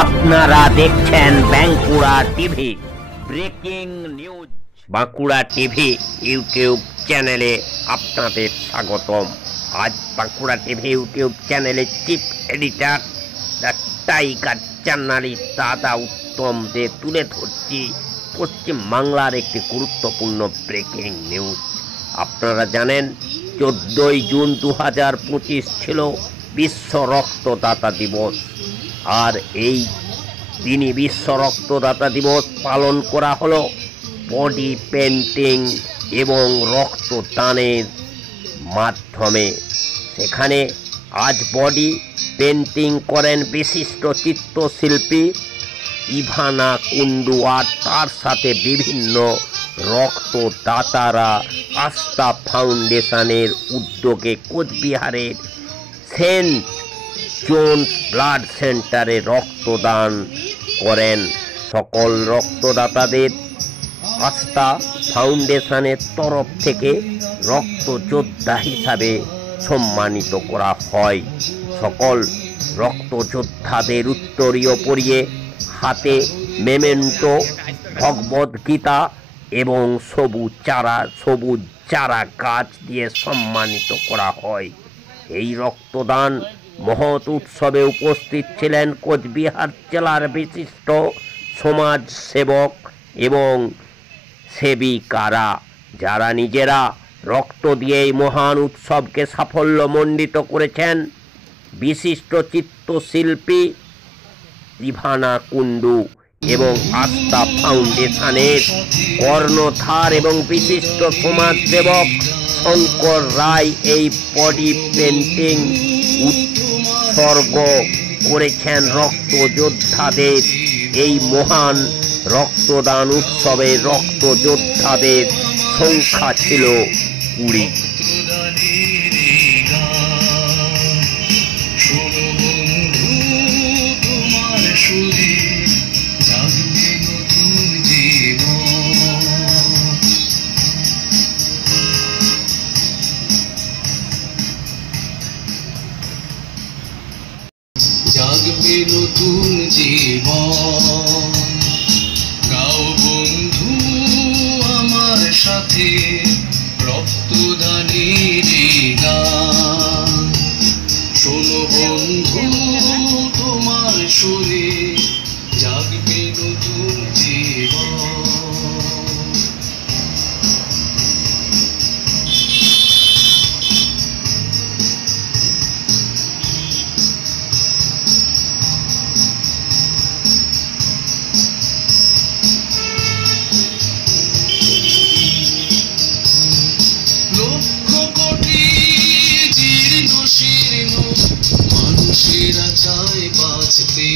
আপনারা দেখছেন Bankura TV breaking news. Bankura TV YouTube চ্যানেলে আপনাদের স্বাগতম। আজ বাঁকুড়া টিভি ইউটিউব চ্যানেলের chief editor the tiger journalist দাদা উত্তম দে তুলে ধরছি পশ্চিম বাংলার একটি গুরুত্বপূর্ণ ব্রেকিং নিউজ। আপনারা জানেন 14ই জুন 2025 ছিল বিশ্ব রক্তদাতা দিবস। আর এই দিনই বিশ্ব রক্তদাতা দিবস পালন করা হলো বডি পেন্টিং এবং রক্তদানের মাধ্যমে। সেখানে আজ বডি পেন্টিং করেন বিশিষ্ট চিত্রশিল্পী ইভানা কুন্ডু, আর তার সাথে বিভিন্ন রক্তদাতারা আস্থা ফাউন্ডেশনের উদ্যোগে কোচবিহারের সেন্ট জোন্স ব্লাড সেন্টারে রক্তদান করেন। সকল রক্তদাতাদের আস্থা ফাউন্ডেশনের তরফ থেকে রক্তযোদ্ধা হিসাবে সম্মানিত করা হয়। সকল রক্তযোদ্ধাদের উত্তরীয় পরিয়ে হাতে মেমেন্টো, ভগবদ্গীতা এবং সবুজ চারা গাছ দিয়ে সম্মানিত করা হয়। এই রক্তদান মহৎ উৎসবে উপস্থিত ছিলেন কোচবিহার জেলার বিশিষ্ট সমাজ সেবক এবং সেবিকারা, যারা নিজেরা রক্ত দিয়ে এই মহান উৎসবকে সাফল্যমণ্ডিত করেছেন। বিশিষ্ট চিত্রশিল্পী ইভানা কুন্ডু এবং আস্থা ফাউন্ডেশনের কর্ণধার এবং বিশিষ্ট সমাজসেবক শঙ্কর রায় এই বডি পেন্টিং উৎসর্গ করেছেন রক্তযোদ্ধাদের। এই মহান রক্তদান উৎসবে রক্তযোদ্ধাদের সংখ্যা ছিল 20। জাগবে নতুন জীবন, গাও বন্ধু আমার সাথে রক্তদানের গান। শোনো বন্ধু তোমার সুরে জাগবে নতুন জীবন। মানুষেরা চায় বাঁচতে।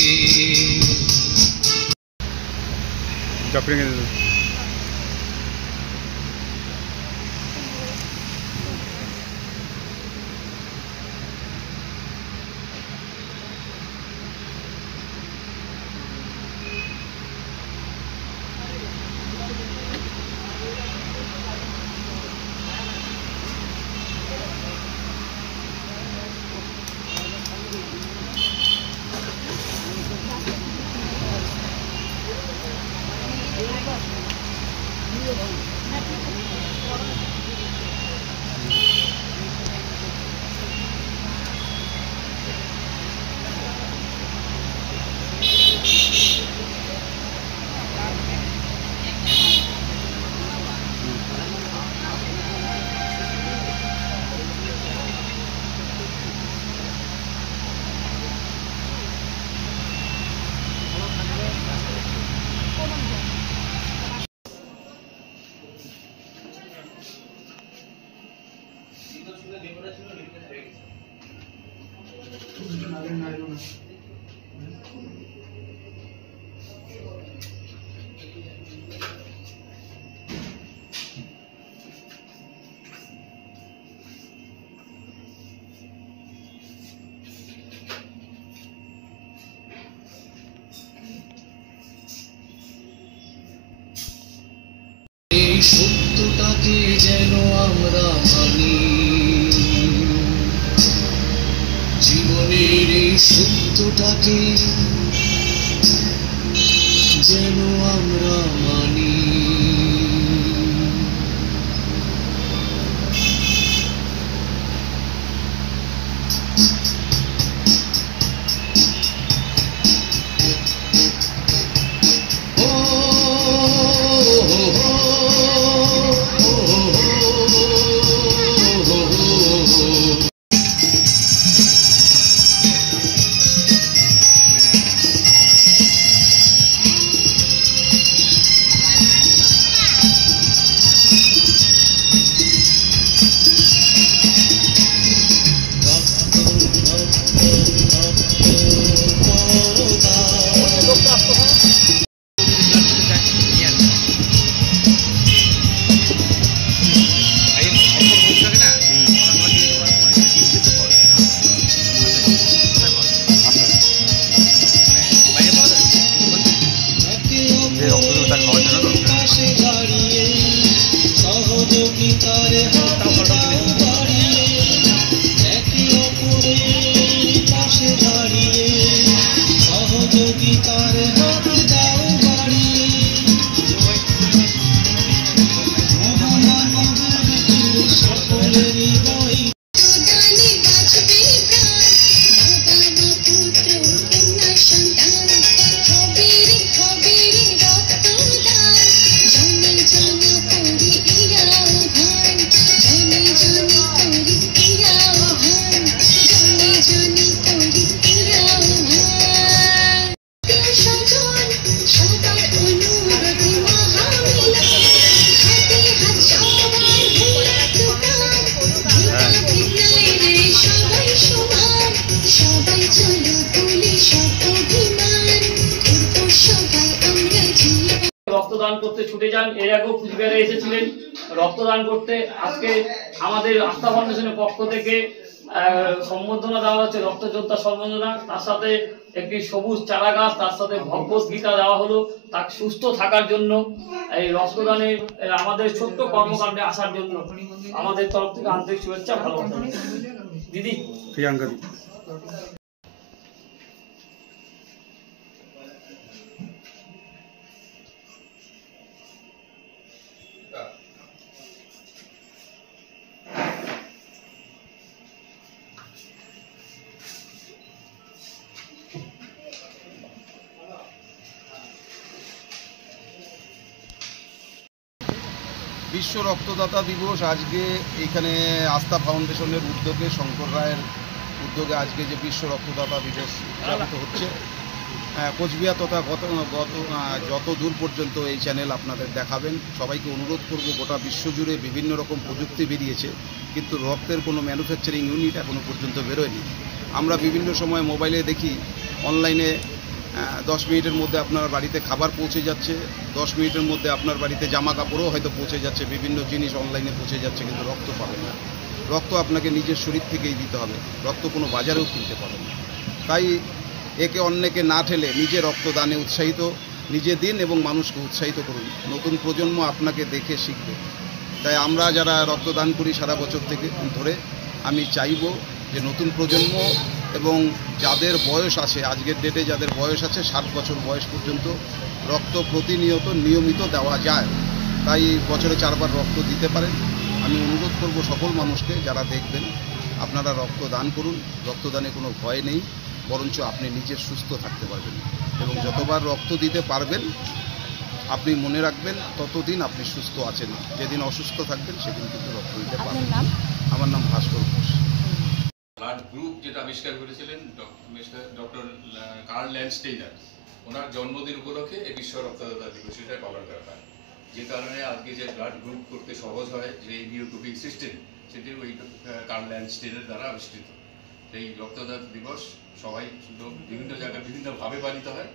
এই সত্যটাকে যেন আমরা মানি, জীবনের এই সত্যটাকে যেন আমরা মানি। রক্তদান করতে ছুটে যান। এর আগেও কুচবিহারে এসেছিলেন রক্তদান করতে। আজকে আমাদের আস্থা ফাউন্ডেশনের পক্ষ থেকে সম্বর্ধনা দেওয়া হচ্ছে, রক্তযোদ্ধা সম্বর্ধনা। তার সাথে একটি সবুজ চারা গাছ, তার সাথে ভগবত গীতা দেওয়া হলো তাকে সুস্থ থাকার জন্য। এই রক্তদানে আমাদের ছোট্ট কর্মকাণ্ডে আসার জন্য আমাদের তরফ থেকে আন্তরিক শুভেচ্ছা, ভালোবাসা। দিদি প্রিয়াঙ্কা দি। বিশ্ব রক্তদাতা দিবস আজকে এইখানে আস্থা ফাউন্ডেশনের উদ্যোগে, শঙ্কর রায়ের উদ্যোগে আজকে যে বিশ্ব রক্তদাতা দিবস উদযাপিত হচ্ছে, কোচবিহার তথা যত দূর পর্যন্ত এই চ্যানেল আপনাদের দেখাবেন। সবাইকে অনুরোধ করব, গোটা বিশ্বজুড়ে বিভিন্ন রকম প্রযুক্তি বেরিয়েছে, কিন্তু রক্তের কোনো ম্যানুফ্যাকচারিং ইউনিট এখনও পর্যন্ত বেরোয়নি। আমরা বিভিন্ন সময় মোবাইলে দেখি অনলাইনে 10 মিনিটের মধ্যে আপনার বাড়িতে খাবার পৌঁছে যাচ্ছে, 10 মিনিটের মধ্যে আপনার বাড়িতে জামা কাপড়ও হয়তো পৌঁছে যাচ্ছে, বিভিন্ন জিনিস অনলাইনে পৌঁছে যাচ্ছে, কিন্তু রক্ত পাবেন না। রক্ত আপনাকে নিজের শরীর থেকেই দিতে হবে, রক্ত কোনো বাজারেও কিনতে পাবেন না। তাই একে অন্যকে না ঠেলে নিজে রক্তদানে উৎসাহিত, নিজে দিন এবং মানুষকে উৎসাহিত করুন। নতুন প্রজন্ম আপনাকে দেখে শিখবে। তাই আমরা যারা রক্তদান করি সারা বছর থেকে ধরে, আমি চাইব যে নতুন প্রজন্ম এবং যাদের বয়স আছে, আজকের ডেটে যাদের বয়স আছে 60 বছর বয়স পর্যন্ত, রক্ত প্রতিনিয়ত নিয়মিত দেওয়া যায়। তাই বছরে 4 বার রক্ত দিতে পারেন। আমি অনুরোধ করব সকল মানুষকে, যারা দেখবেন, আপনারা রক্তদান করুন। রক্তদানে কোনো ভয় নেই, বরঞ্চ আপনি নিজে সুস্থ থাকতে পারবেন এবং যতবার রক্ত দিতে পারবেন আপনি মনে রাখবেন ততদিন আপনি সুস্থ আছেন। যেদিন অসুস্থ থাকবেন সেদিন কিন্তু রক্ত দিতে পারবেন। আমার নাম ভাস্কর ঘোষ। ব্লাড গ্রুপ যেটা আবিষ্কার করেছিলেন ডক্টর কার্ল ল্যান্ডস্টেইনার, ওনার জন্মদিন উপলক্ষে এই বিশ্ব রক্তদাতা দিবস হিসেবে পালন করা হয়। যে কারণে আজকে যে ব্লাড গ্রুপ করতে সহজ হয়, যে নিউগ্রুপিং সিস্টেম, সেটি ওই কার্ল ল্যান্ডস্টেইনার দ্বারা আবিষ্কৃত। এই রক্তদাতা দিবস সবাই বিভিন্ন জায়গায় বিভিন্নভাবে পালিত হয়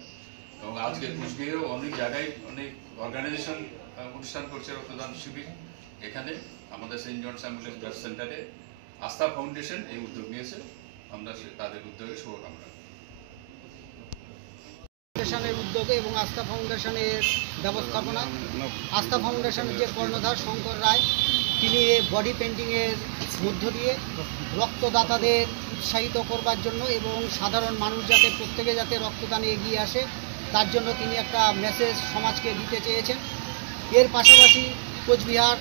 এবং আজকে কুচবিহারেও অনেক জায়গায় অনেক অর্গানাইজেশন অনুষ্ঠান করছে রক্তদান শিবির। এখানে আমাদের সেন্ট জনস অ্যাম্বুলেন্স ব্লাড সেন্টারে আস্থা ফাউন্ডেশন এই উদ্যোগ নিয়েছে। আমরা তাদের উদ্যোগে শুভকামনা। ফাউন্ডেশনের উদ্যোগে এবং আস্থা ফাউন্ডেশনের ব্যবস্থাপনা, আস্থা ফাউন্ডেশনের যে কর্ণধার শঙ্কর রায়, তিনি বডি পেন্টিংয়ের মধ্য দিয়ে রক্তদাতাদের উৎসাহিত করবার জন্য এবং সাধারণ মানুষ যাতে প্রত্যেকে যাতে রক্তদানে এগিয়ে আসে তার জন্য তিনি একটা মেসেজ সমাজকে দিতে চেয়েছেন। এর পাশাপাশি Cooch Behar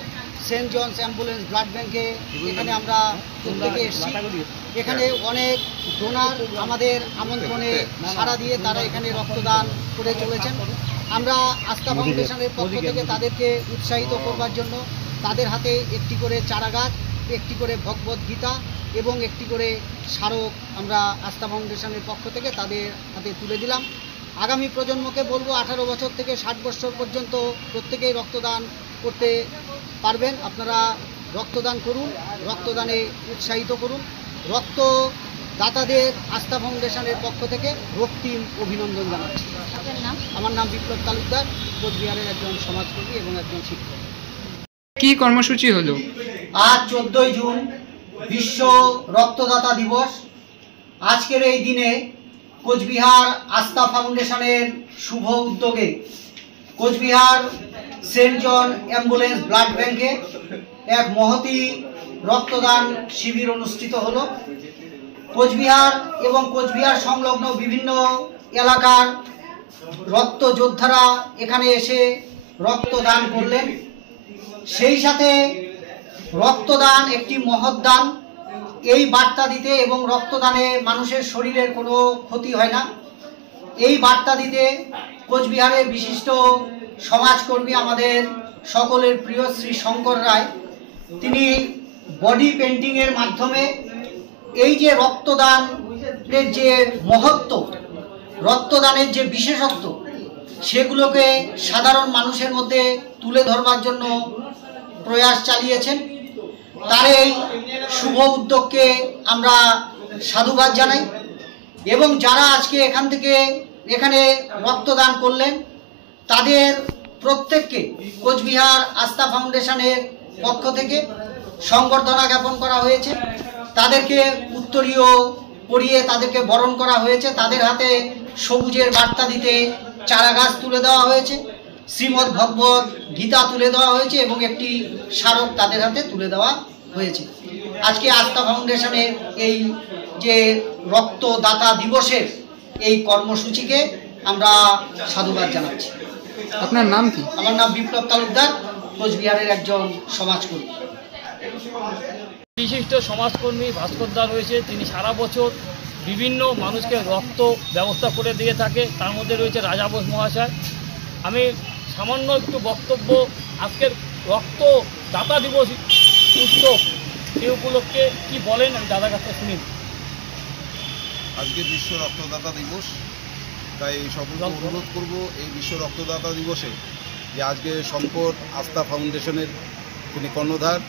saint John's ambulance blood ব্যাংকে এখানে আমরা প্রত্যেকে এসেছি। এখানে অনেক ডোনার আমাদের আমন্ত্রণে সাড়া দিয়ে তারা এখানে রক্তদান করে চলেছেন। আমরা আস্থা ফাউন্ডেশনের পক্ষ থেকে তাদেরকে উৎসাহিত করবার জন্য তাদের হাতে একটি করে চারাগাছ, একটি করে ভগবত গীতা এবং একটি করে স্মারক আমরা আস্থা ফাউন্ডেশনের পক্ষ থেকে তাদের হাতে তুলে দিলাম। আগামী প্রজন্মকে বলবো 18 বছর থেকে 60 বছর পর্যন্ত প্রত্যেকেই রক্তদান করতে পারবেন। আপনারা রক্তদান করুন, রক্তদানে উৎসাহিত করুন। রক্তদাতাদের আস্থা ফাউন্ডেশনের পক্ষ থেকে রক্তিম অভিনন্দন জানাচ্ছি। আমার নাম বিপ্লব তালুকদার, কোচবিহারের একজন সমাজকর্মী এবং একজন শিক্ষক। কি কর্মসূচি হলো? আজ 14 জুন বিশ্ব রক্তদাতা দিবস। আজকের এই দিনে কোচবিহার আস্থা ফাউন্ডেশনের শুভ উদ্যোগে কোচবিহার সেন্ট জন অ্যাম্বুলেন্স ব্লাড ব্যাংকে এক মহতী রক্তদান শিবির অনুষ্ঠিত হলো। কোচবিহার এবং কোচবিহার সংলগ্ন বিভিন্ন এলাকার রক্ত যোদ্ধারা এখানে এসে রক্তদান করলেন। সেই সাথে রক্তদান একটি মহৎ দান, এই বার্তা দিতে এবং রক্তদানে মানুষের শরীরের কোনো ক্ষতি হয় না, এই বার্তা দিতে কোচবিহারের বিশিষ্ট সমাজকর্মী আমাদের সকলের প্রিয় শ্রী শঙ্কর রায়, তিনি বডি পেন্টিংয়ের মাধ্যমে এই যে রক্তদানের যে মহত্ব, রক্তদানের যে বিশেষত্ব, সেগুলোকে সাধারণ মানুষের মধ্যে তুলে ধরবার জন্য প্রয়াস চালিয়েছেন। তার এই শুভ উদ্যোগকে আমরা সাধুবাদ জানাই এবং যারা আজকে এখানে রক্তদান করলেন তাদের প্রত্যেককে কোচবিহার আস্থা ফাউন্ডেশনের পক্ষ থেকে সংবর্ধনা জ্ঞাপন করা হয়েছে। তাদেরকে উত্তরীয় পরিয়ে তাদেরকে বরণ করা হয়েছে। তাদের হাতে সবুজের বার্তা দিতে চারাগাছ তুলে দেওয়া হয়েছে, শ্রীমদ্ ভগবত গীতা তুলে দেওয়া হয়েছে এবং একটি স্মারক তাদের হাতে তুলে দেওয়া হয়েছে। আজকে আস্থা ফাউন্ডেশনের এই যে রক্তদাতা দিবসের এই কর্মসূচিকে আমরা সাধুবাদ জানাচ্ছি। আপনার নাম কি? আমার নাম বিপ্লব তালুকদার, কোচবিহারের একজন সমাজকর্মী। বিশিষ্ট সমাজকর্মী ভাস্করদা রয়েছে, তিনি সারা বছর বিভিন্ন মানুষকে রক্ত ব্যবস্থা করে দিয়ে থাকে। তার মধ্যে রয়েছে রাজা বোস মহাশয়। আমি সামান্য একটু বক্তব্য, আজকের রক্তদাতা দিবস উৎসব এই উপলক্ষে কি বলেন আমি দাদার কাছে শুনি। আজকে বিশ্ব রক্তদাতা দিবস, তাই সকলকে অনুরোধ করব এই বিশ্ব রক্তদাতা দিবসে যে আজকে শঙ্কর আস্থা ফাউন্ডেশনের তিনি কর্ণধার,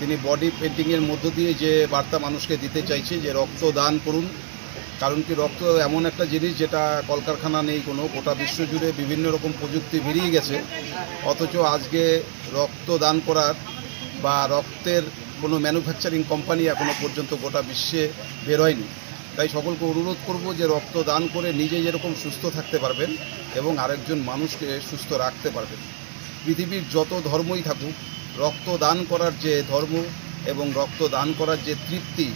তিনি বডি পেন্টিংয়ের মধ্য দিয়ে যে বার্তা মানুষকে দিতে চাইছে যে রক্তদান করুন। কারণ কি, রক্ত এমন একটা জিনিস যেটা কলকারখানা নেই কোনো, গোটা বিশ্ব জুড়ে বিভিন্ন রকম প্রযুক্তি বেরিয়ে গেছে, অথচ আজকে রক্তদান করার বা রক্তের কোনো ম্যানুফ্যাকচারিং কোম্পানি এখনও পর্যন্ত গোটা বিশ্বে বেরোয়নি। তাই সকলকে অনুরোধ করব যে রক্তদান করে নিজে যেরকম সুস্থ থাকতে পারবেন এবং আরেকজন মানুষকে সুস্থ রাখতে পারবেন। পৃথিবীর যত ধর্মই থাকুক, রক্তদান করার যে ধর্ম এবং রক্তদান করার যে তৃপ্তি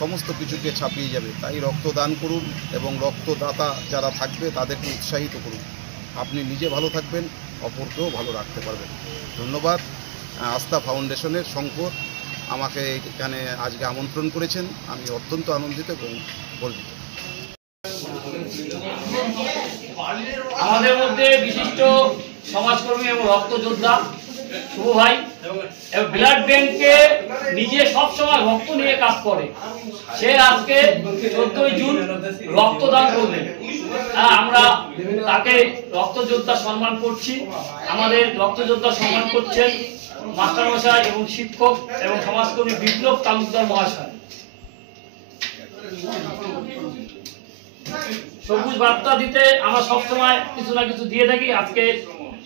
সমস্ত কিছুকে ছাপিয়ে যাবে। তাই রক্তদান করুন এবং রক্তদাতা যারা থাকবে তাদেরকে উৎসাহিত করুন। আপনি নিজে ভালো থাকবেন, অপরকেও ভালো রাখতে পারবেন। ধন্যবাদ। আস্থা ফাউন্ডেশনের শঙ্কর আমাকে এখানে আজকে আমন্ত্রণ করেছেন, আমি অত্যন্ত আনন্দিত এবং গর্বিত। আমাদের মধ্যে বিশিষ্ট সমাজকর্মী এবং রক্তযোদ্ধা শুভ ভাই এবং ব্লাড ব্যাংকে নিজে সবসময় রক্ত নিয়ে কাজ করে, সে আজকে 14 জুন রক্তদান করলেন। আমরা তাকে রক্তযোদ্ধা সম্মান করছি। আমাদের রক্তযোদ্ধা সম্মান করছেন মাস্টারমশাই এবং শিক্ষক এবং সমাজকর্মী বিপ্লব তালুকদার মহাশয়। সবুজ বার্তা দিতে আমরা সবসময় কিছু না কিছু দিয়ে থাকি। আজকে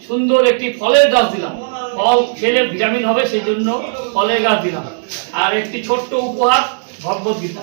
সুন্দর একটি ফলের গাছ দিলাম, ফল খেলে ভিটামিন হবে সেই জন্য ফলের গাছ দিলাম, আর একটি ছোট্ট উপহার ভগবত গীতা।